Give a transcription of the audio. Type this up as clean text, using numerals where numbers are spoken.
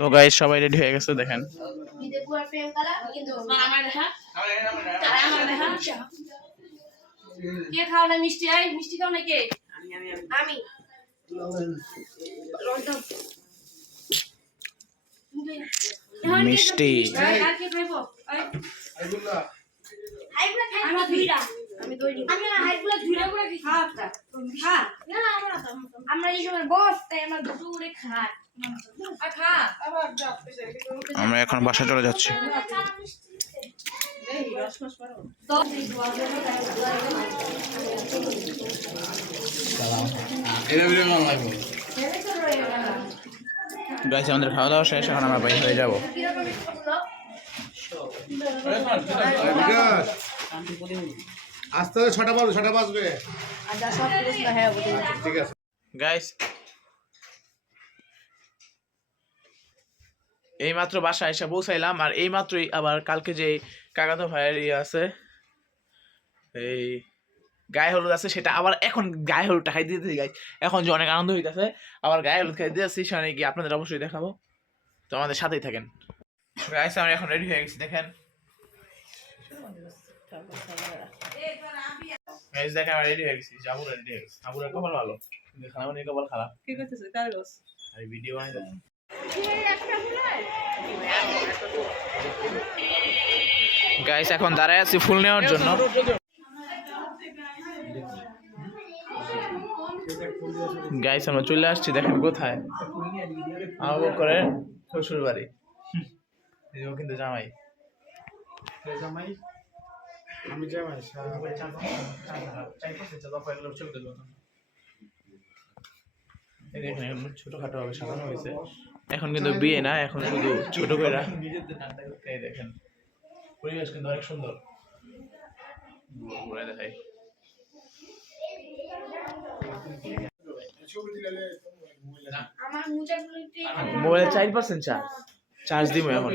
তো গাইস সবাই রেডি হয়ে গেছে দেখেন। কে খাও না মিষ্টি? আই মিষ্টি খাও না কে? আমি মিষ্টি আর কে খাইবো? আমি দুইটা আমি দইনি আমি হাইগুলা দুইটা করে খা একটা খা না আমরা এই সময় বস তাই আমরা দুটো করে খাই আর খা আবার আমরা এখন বাসা চলে যাচ্ছি। গাইস আমাদের খাওয়া দাওয়া শেষ, এখন আমরা বাইরে হয়ে যাবো। আস্তে আস্তে 6টা বাজবে। ঠিক আছে গাইস এই মাত্র বাসায় এসে পৌঁছাইলাম, আর এই মাত্রই আবার কালকে যে কাকাতো ভাইয়ের ইয়ে আছে, এই গায়ে হলুদ আছে, সেটা আবার এখন গায়ে হলুদটা খাই দিতেছি গাইস। এখন যে অনেক আনন্দ হইতেছে, আবার গায়ে হলুদ খাই দিতেছি, সেখানে গিয়ে আপনাদের অবশ্যই দেখাবো। তো আমাদের সাথেই থাকেন গাইস। আমরা এখন রেডি হয়ে গেছি দেখেন গাইস, দেখেন আমরা রেডি হয়ে গেছি। যাবো রেডি হয়ে গেছি। আবুরের কপাল ভালো, কিন্তু খালামণির কপাল খারাপ। কি করতেছ কার বস আর ভিডিও বানাই দেখেন। গাইস এখন দাঁড়ায় আছি ফুল নেওয়ার জন্য। গাইস আমরা চলে আসছি দেখেন কোথায়, আমার করে শ্বশুর বাড়ি। ও কিন্তু জামাই, আমি জামাই ছোটখাটো ভাবে সাজানো হয়েছে। এখন কিন্তু বিয়ে না, এখন শুধু ছোট করে দেখেন। পরিবেশ কিন্তু অনেক সুন্দর, ঘুরে দেখাই। মোবাইলে 4% চার্জ দিব এখন।